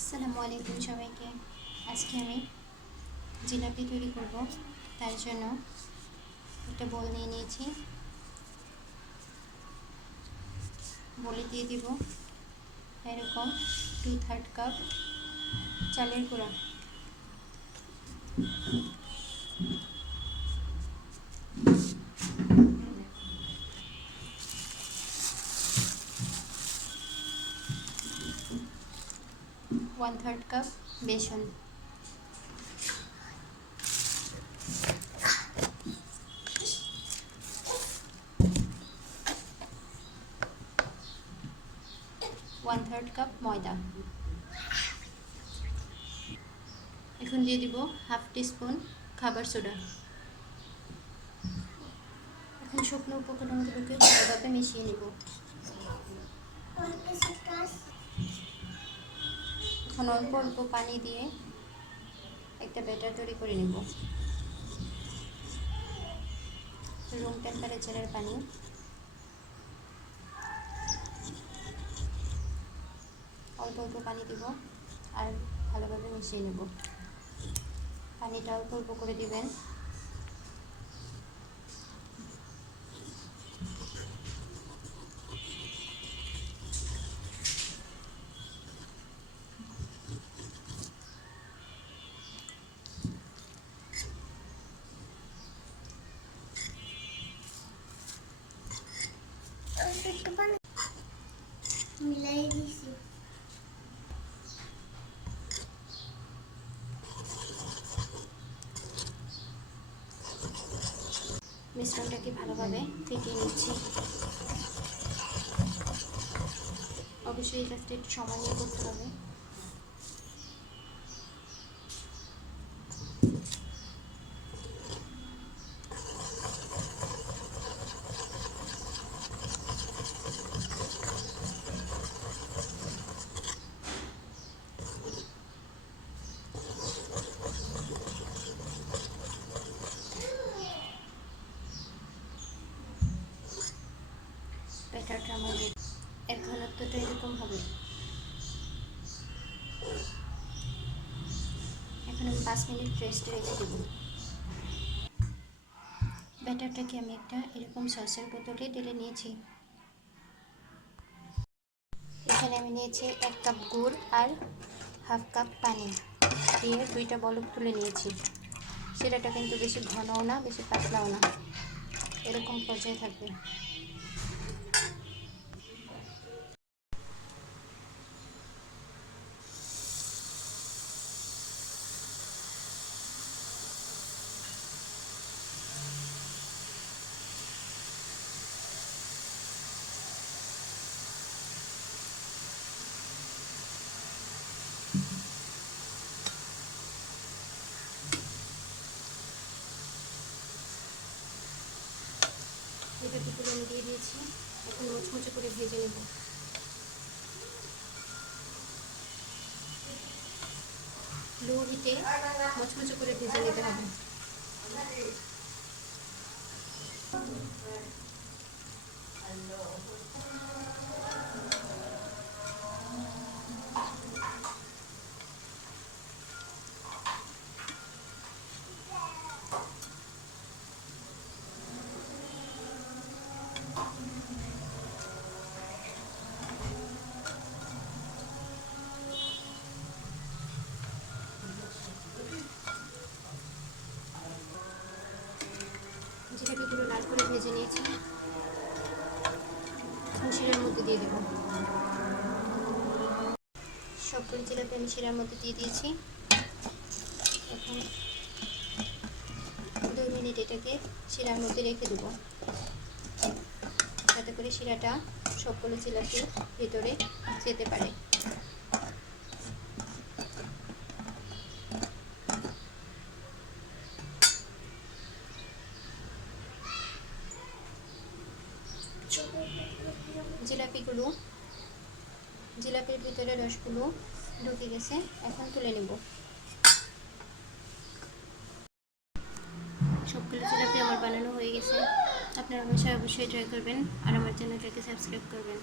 আসসালামু আলাইকুম সবাইকে। আজকে আমি জিলাপি তৈরি করব। তার জন্য একটা বোল নিয়ে নিয়েছি। বলে দিয়ে দিব এরকম 2/3 কাপ চালের গুঁড়া, 1/3 কাপ বেসন, 1/3 কাপ ময়দা। এখন দিয়ে দিব 1/2 টিস্পুন খাবার সোডা। এখন শুকনো উপকরণগুলোকে ভালোভাবে মিশিয়ে নেব। এখন অল্প অল্প পানি দিয়ে একটা ব্যাটার তৈরি করে নেব। রুম টেম্পারেচারের পানি। অল্প অল্প পানি দিব আর ভালোভাবে মিশিয়ে নেব। পানিটা অল্প অল্প করে দিবেন। মিলাই দিছি। মিশ্রণটাকে ভালোভাবে ফেটিয়ে নিচ্ছি। অবশ্যই এই কাজটা একটু সময় নিয়ে করতে হবে। ব্যাটারটা আমাদের এর ঘনত্বটা এরকম হবে। এখন আমি 5 মিনিট রেস্টে রেখে দেব। ব্যাটারটাকে আমি একটা এরকম সসের বোতলে ঢেলে নিয়েছি। এখানে আমি নিয়েছি 1 কাপ গুড় আর 1/2 কাপ পানি দিয়ে 2টা বলক তুলে নিয়েছি। সেটাটা কিন্তু বেশি ঘনও না বেশি পাতলাও না, এরকম পর্যায়ে থাকবে। এটা তুলে আমি দিয়ে দিয়েছি। এখন মুচমুচে করে ভেজে নেব। লো হিটে মুচমুচে করে ভেজে নিতে হবে। জিলাপিগুলো লাল করে ভেজে নিয়েছি। শিরার মধ্যে দিয়ে দেবো। সবগুলো জিলাপি আমি শিরার মধ্যে দিয়ে দিয়েছি। এখন 2 মিনিট এটাকে শিরার মধ্যে রেখে দেবো, যাতে করে শিরাটা সবগুলো জিলাপির ভিতরে যেতে পারে। জিলাপির ভিতরে রসগুলো ঢুকে গেছে। এখন তুলে নেব। সবগুলো জিলাপি আমার বানানো হয়ে গেছে। আপনারা অবশ্যই ট্রাই করবেন আর আমার চ্যানেলটাকে সাবস্ক্রাইব করবেন।